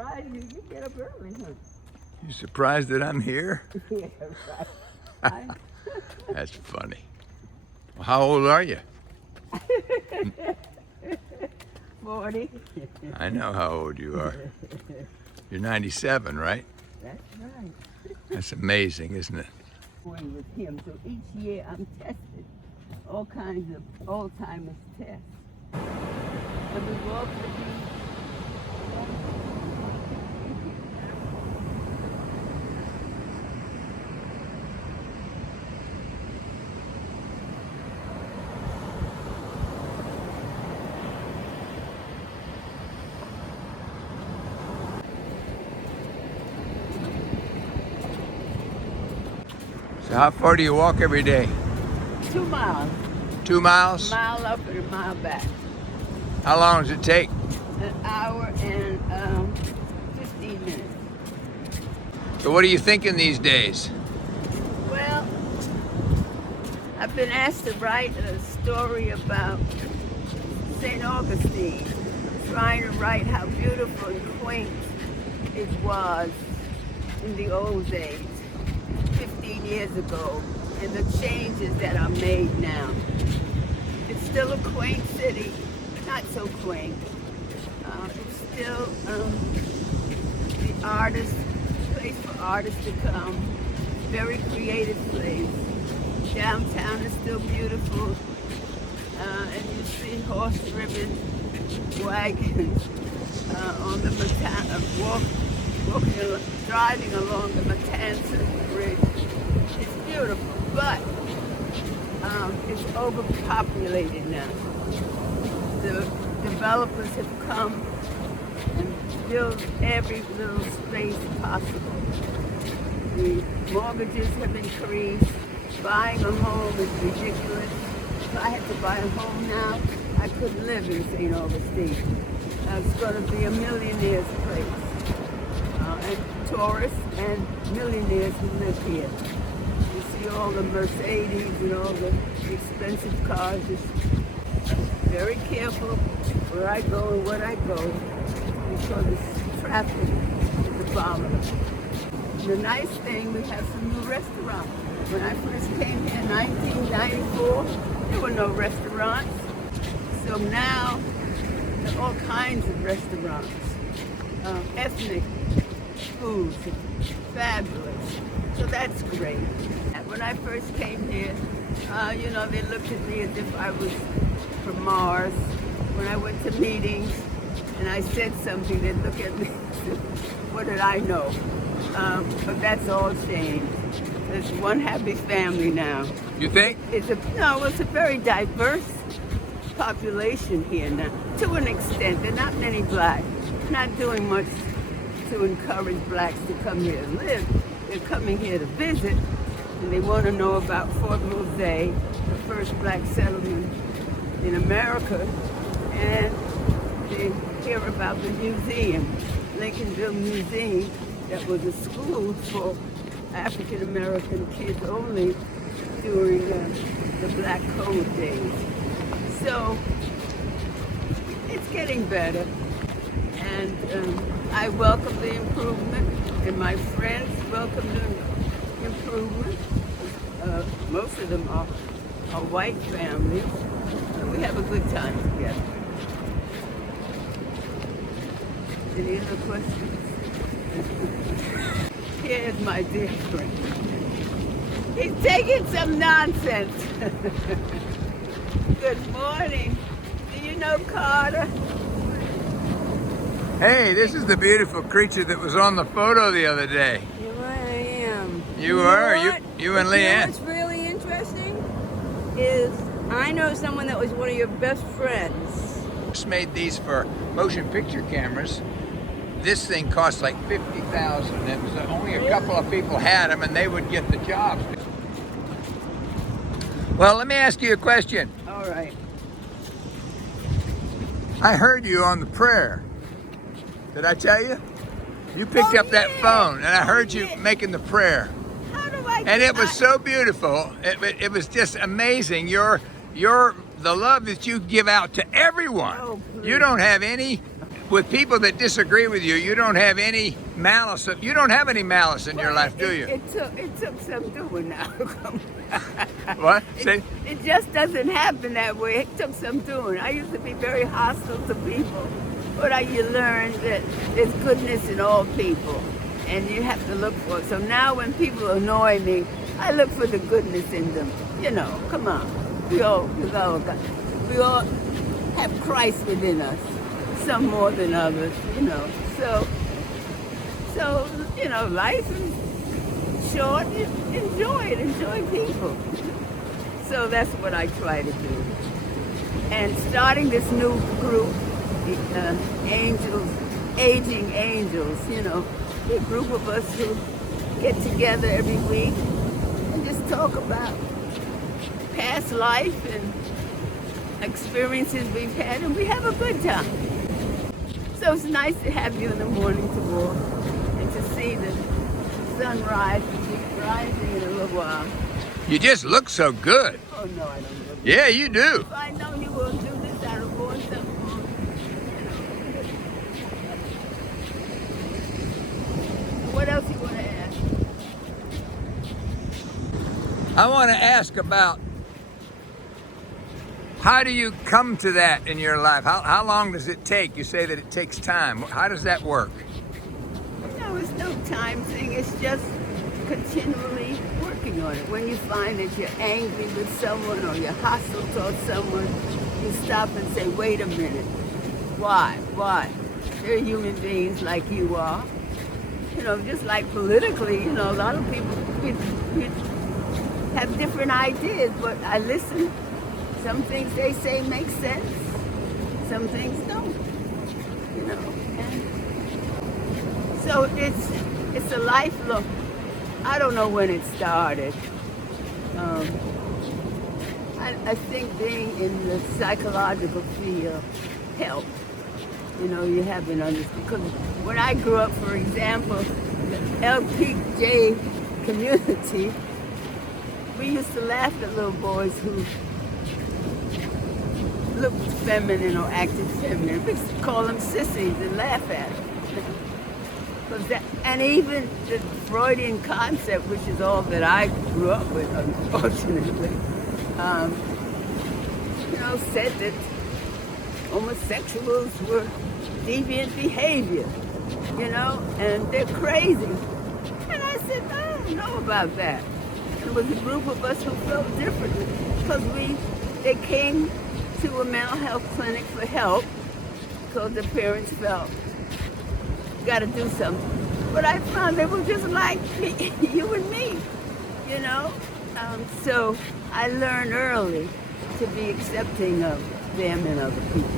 surprised you get up early, huh? You surprised that I'm here? Yeah, right. That's funny. Well, how old are you? 40. I know how old you are. You're 97, right? That's right. That's amazing, isn't it? Going with him, so each year I'm tested. All kinds of Alzheimer's tests. And we walk with him. So how far do you walk every day? 2 miles. 2 miles? A mile up and a mile back. How long does it take? An hour and 15 minutes. So what are you thinking these days? Well, I've been asked to write a story about St. Augustine. I'm trying to write how beautiful and quaint it was in the old days, 15 years ago, and the changes that are made now. It's still a quaint city, not so quaint. It's still the artist, place for artists to come, very creative place. Downtown is still beautiful, and you see horse-driven wagons on the driving along the Matanzas Bridge. It's beautiful, but it's overpopulated now. The developers have come and built every little space possible. The mortgages have increased. Buying a home is ridiculous. If I had to buy a home now, I couldn't live in St. Augustine. It's going to be a millionaire's place. And tourists and millionaires who live here. You see all the Mercedes and all the expensive cars. Just very careful where I go and what I go because the traffic is abominable. The nice thing, we have some new restaurants. When I first came here in 1994, there were no restaurants. So now, there are all kinds of restaurants. Ethnic foods, fabulous. So that's great. And when I first came here, they looked at me as if I was from Mars. When I went to meetings and I said something, they'd look at me and say, what did I know? But that's all changed. There's one happy family now. You think? It's a very diverse population here now. To an extent, there are not many blacks. Not doing much to encourage blacks to come here and live. They're coming here to visit, and they want to know about Fort Mose, the first black settlement in America, and they hear about the museum, Lincolnville Museum, that was a school for African American kids only during the Black Code days. So it's getting better, and I welcome the improvement, and my friends welcome the improvement. Most of them are white families, and we have a good time together. Any other questions? Here's my dear friend. He's taking some nonsense. Good morning. Do you know Carter? Hey, this is the beautiful creature that was on the photo the other day. Here I am. You were? What? You and You know Leanne. what's really interesting is I know someone that was one of your best friends. Just made these for motion picture cameras. This thing cost like $50,000. It was only a couple of people had them, and they would get the jobs. Well, let me ask you a question. All right. I heard you on the prayer. Did I tell you? You picked up that phone, and I heard you making the prayer. How do I? And it was so beautiful. It was just amazing. The love that you give out to everyone. Oh, please. You don't have any with people that disagree with you, you don't have any malice. You don't have any malice in your life, do you? It took some doing now. What? Say. It just doesn't happen that way. It took some doing. I used to be very hostile to people, but you learn that there's goodness in all people, and you have to look for it. So now when people annoy me, I look for the goodness in them. You know, come on. We all have Christ within us. Some more than others, you know. So you know, life is short. Enjoy it. Enjoy people. So that's what I try to do. And starting this new group, Aging Angels, you know, a group of us who get together every week and just talk about past life and experiences we've had, and we have a good time. So it's nice to have you in the morning to walk and to see the sunrise rising in a little while. You just look so good. Oh no, I don't look. Yeah, you do. If I know you will do this, I would go something. What else you want to ask? I want to ask about how do you come to that in your life? How long does it take? You say that it takes time. How does that work? No, it's no time thing. It's just continually working on it. When you find that you're angry with someone or you're hostile towards someone, you stop and say, wait a minute. Why? They're human beings like you are. You know, just like politically, you know, a lot of people we have different ideas, but I listen. Some things they say make sense. Some things don't. You know, and so it's a lifelong. I don't know when it started. I think being in the psychological field helped. You know, you have an understanding. Because when I grew up, for example, the LPJ community, we used to laugh at little boys who looked feminine or acted feminine. We used to call them sissies and laugh at them. And even the Freudian concept, which is all that I grew up with, unfortunately, you know, said that homosexuals were deviant behavior, you know, and they're crazy. And I said, I don't know about that. It was a group of us who felt differently because they came to a mental health clinic for help because the parents felt, got to do something. But I found they were just like me, you and me, you know. So I learned early to be accepting of them and other people.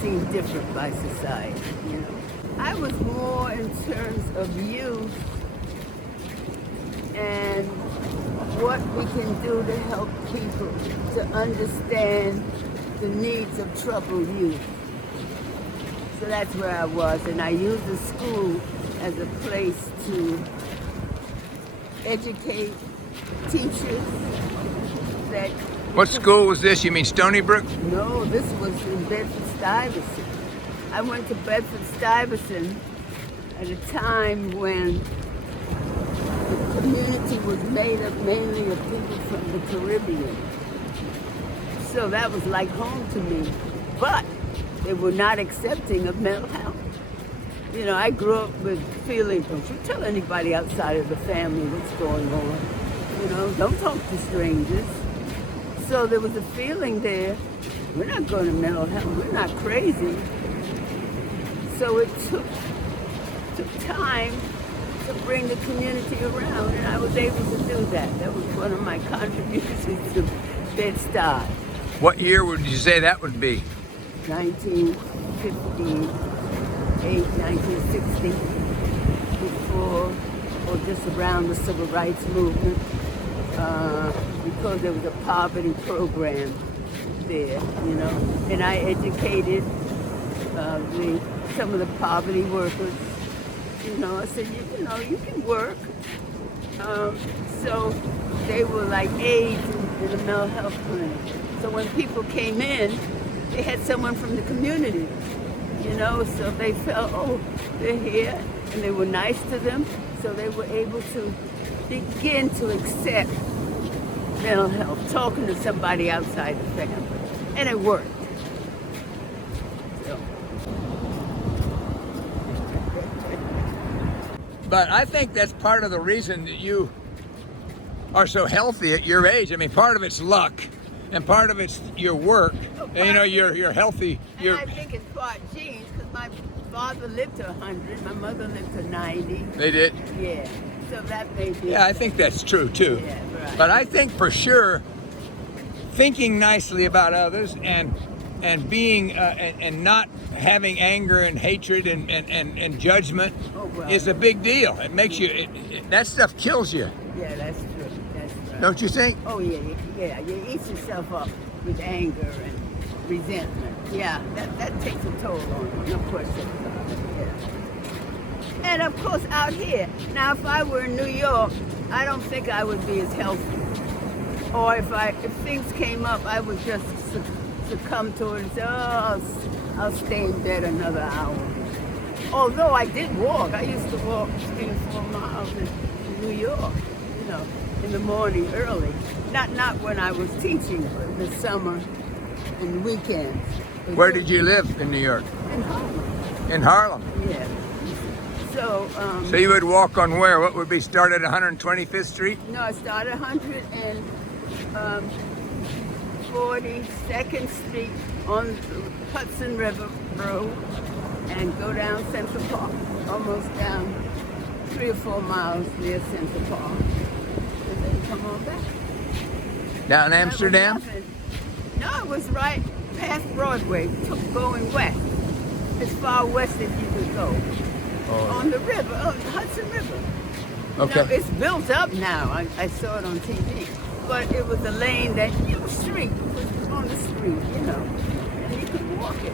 Seems different by society, you know. I was more in terms of youth and what we can do to help people to understand the needs of troubled youth. So that's where I was, and I used the school as a place to educate teachers that... What school was this? You mean Stony Brook? No, this was in Bedford-Stuyvesant. I went to Bedford-Stuyvesant at a time when the community was made up mainly of people from the Caribbean. So that was like home to me. But they were not accepting of mental health. You know, I grew up with feeling, don't you tell anybody outside of the family what's going on. You know, don't talk to strangers. So there was a feeling there, we're not going to mental health, we're not crazy. So it took time to bring the community around, and I was able to do that. That was one of my contributions to Bed-Stuy. What year would you say that would be? 1958, 1960, before or just around the Civil Rights Movement, because there was a poverty program there, you know, and I educated some of the poverty workers. You know, I said, you know, you can work. So they were like aides in the mental health clinic. So when people came in, they had someone from the community, you know, so they felt, oh, they're here, and they were nice to them, so they were able to begin to accept mental health, talking to somebody outside the family, and it worked. So. But I think that's part of the reason that you are so healthy at your age. I mean, part of it's luck, and part of it's your work. And, you know, you're healthy. And I think it's part genes, because my father lived to 100, my mother lived to 90. They did? Yeah, so that may be. Yeah, I think that's true too. Yeah, right. But I think for sure, thinking nicely about others and being and not having anger and hatred and judgment is a big deal. It makes you that stuff kills you. Yeah, that's true. That's right. Don't you think? Oh yeah, yeah. You eat yourself up with anger and resentment. Yeah, that takes a toll on you. No question about it. Yeah. And of course, out here now, if I were in New York, I don't think I would be as healthy. Or if things came up, I would just succumb to it and say, oh, I'll stay in bed another hour. Although I did walk. I used to walk 3 or 4 miles in New York, you know, in the morning early. Not when I was teaching, but in the summer and weekends. Where did you live in New York? In Harlem. In Harlem. Yeah. So you would walk on where? What would be started at 125th Street? No, I started 142nd Street on Hudson River Road and go down Central Park, almost down 3 or 4 miles near Central Park, and then come on back. Down Amsterdam? No, it was right past Broadway, going west, as far west as you could go. On the river, on the Hudson River. Okay. Now, it's built up now. I saw it on TV. But it was a lane that, street. It was on the street, you know. And you could walk it.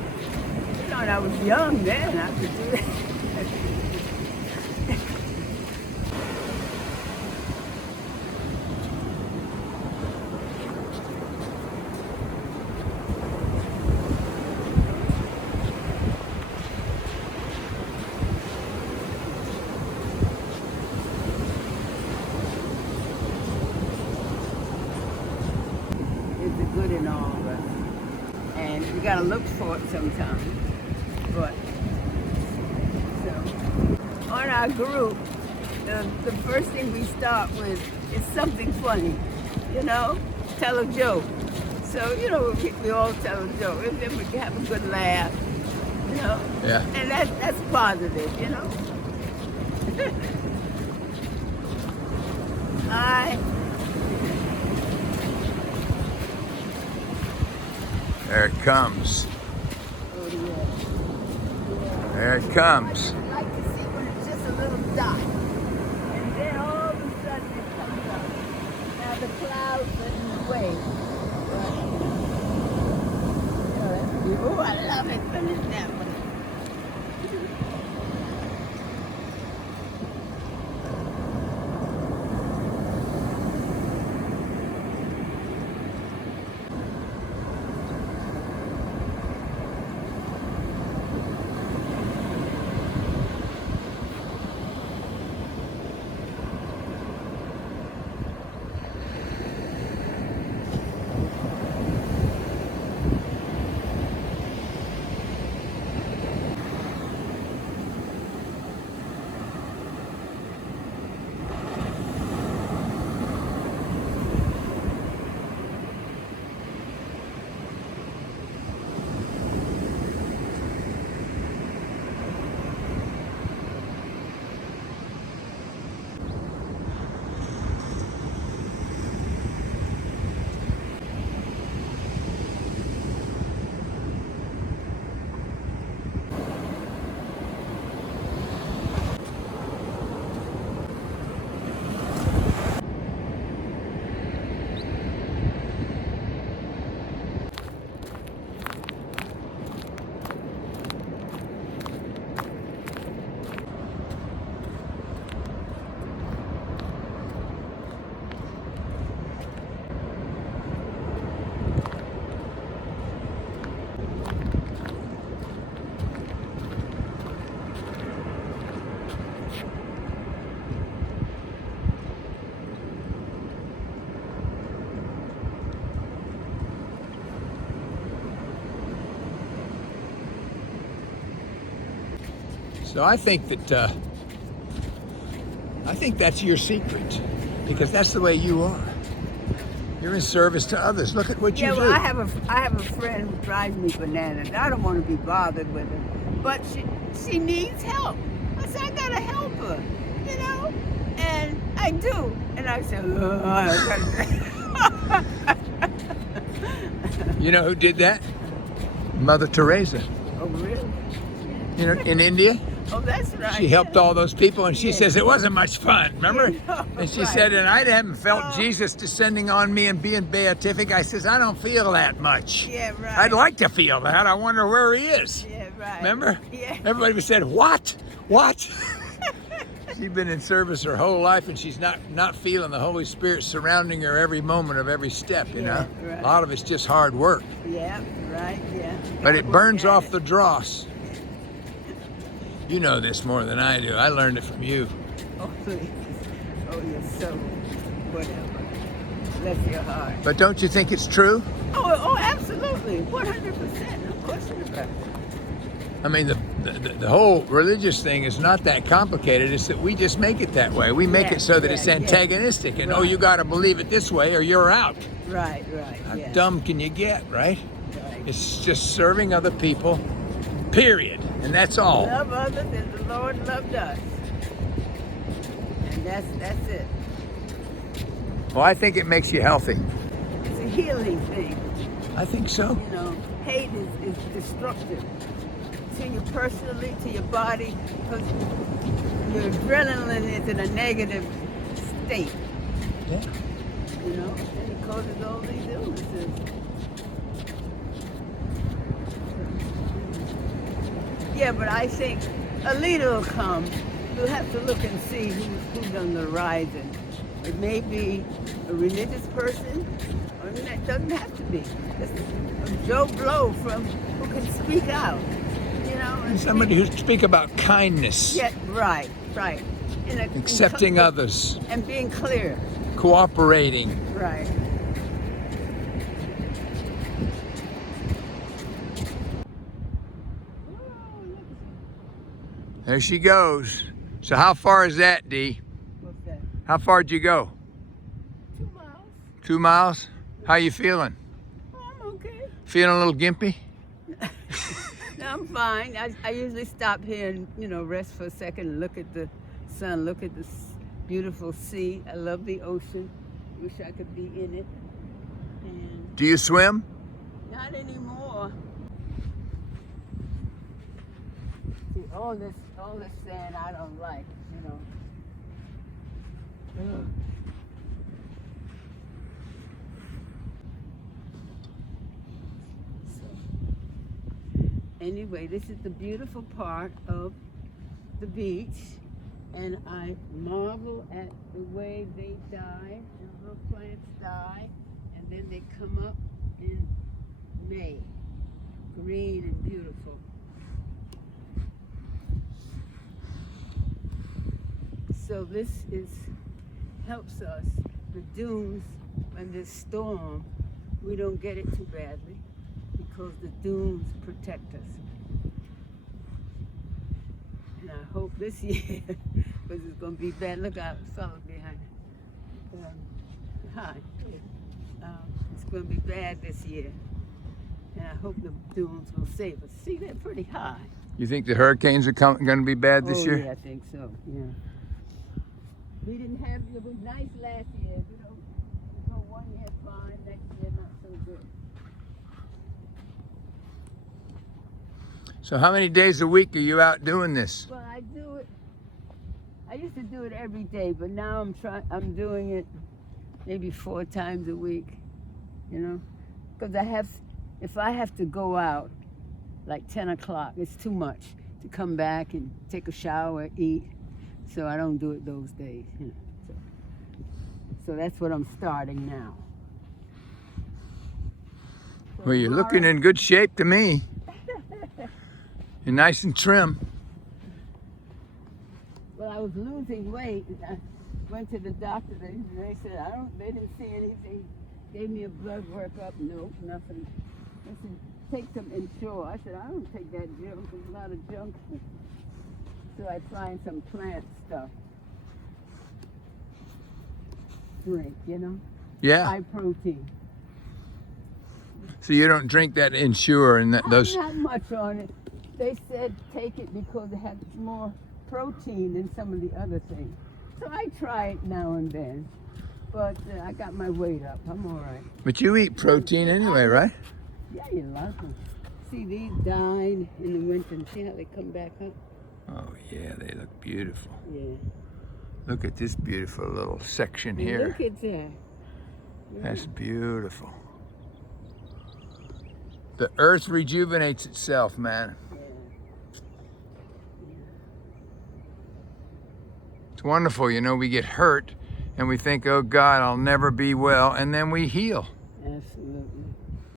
You know, and I was young then. I could do that. Good and all, and you gotta look for it sometimes. But so on our group, the first thing we start with is something funny, you know, tell a joke. So you know, we all tell a joke, and then we have a good laugh, you know. Yeah. And that's positive, you know. There it comes. Oh, yeah. There it comes. I like to see when it's just a little dot. And then all of a sudden it comes up. Now the clouds are in the way. But, that's beautiful. Oh, I love it when it's that way. So I think that's your secret, because that's the way you are. You're in service to others. Look at what you Yeah, do. well, I have a friend who drives me bananas. I don't want to be bothered with her, but she needs help. I said, I gotta help her, you know, and I do. And I said, oh, I gotta. You know who did that? Mother Teresa. Oh, really? You know, in India. Oh, that's right. She helped all those people, and she Yeah. says it wasn't much fun. Remember? Yeah, And she right. said, and I haven't felt Oh. Jesus descending on me and being beatific. I says, I don't feel that much. Yeah, right. I'd like to feel that. I wonder where he is. Yeah, right. Remember? Yeah. Everybody said, what? What? She's been in service her whole life, and she's not feeling the Holy Spirit surrounding her every moment of every step, you know? right. A lot of it's just hard work. Yeah, right, yeah. But it Work burns at off it. the dross. You know this more than I do. I learned it from you. Oh, please. Oh, you're so whatever. Bless your heart. But don't you think it's true? Oh, absolutely. 100%. Of course you're right. I mean, the whole religious thing is not that complicated. It's that we just make it that way. We make it so that it's antagonistic. And, oh, Right. you got to believe it this way or you're out. Right, How yeah. dumb can you get, right? Right. It's just serving other people, period. And that's all. Love others as the Lord loved us. And that's it. Well, I think it makes you healthy. It's a healing thing. I think so. You know, hate is destructive to you personally, to your body, because your adrenaline is in a negative state. Yeah. You know, and it causes all these illnesses. Yeah, but I think a leader will come. You'll have to look and see who's on the horizon. It may be a religious person, or it doesn't have to be. Just a Joe Blow who can speak out. You know, and Somebody who speak about kindness, Yeah, right. accepting others, and being clear. cooperating. Right. There she goes. So how far is that, Dee? What's that? How far did you go? 2 miles. 2 miles? How you feeling? Oh, I'm okay. Feeling a little gimpy? No, I'm fine. I usually stop here and, rest for a second, look at the sun, look at the beautiful sea. I love the ocean. Wish I could be in it. And Do you swim? not anymore. See, all this sand I don't like, Ugh. Anyway, this is the beautiful part of the beach, and I marvel at the way they die, and how plants die, and then they come up in May, green and beautiful. So this helps us, the dunes, when there's storm, we don't get it too badly, because the dunes protect us. And I hope this year, because it's going to be bad. Look out, fella behind. Hi. It's going to be bad this year. And I hope the dunes will save us. See, they're pretty high. You think the hurricanes are going to be bad this year? Yeah, I think so, yeah. We didn't have, it was nice last year. One year fine, next year not so good. So how many days a week are you out doing this? Well, I do it. I used to do it every day, but now I'm doing it maybe 4 times a week. Because if I have to go out like 10 o'clock, it's too much to come back and take a shower, eat. So I don't do it those days. So that's what I'm starting now. So Well, you're looking in good shape to me. You're nice and trim. Well, I was losing weight. I went to the doctor. They said they didn't see anything. Gave me a blood workup. Nope, nothing. They said take some InShot. I said I don't take that junk. There's a lot of junk. So I find some plant stuff. Drink, you know? Yeah. High protein. So you don't drink that Ensure and those. Not much on it. They said take it because it had more protein than some of the other things. So I try it now and then. But I got my weight up. I'm all right. But you eat protein anyway, right? Yeah, you love them. See, these died in the winter. And see how they come back up? Oh yeah, they look beautiful. Yeah. Look at this beautiful little section here. Look at that. Yeah. That's beautiful. The earth rejuvenates itself, man. Yeah. It's wonderful. You know, we get hurt and we think, oh God, I'll never be well. And then we heal. Absolutely.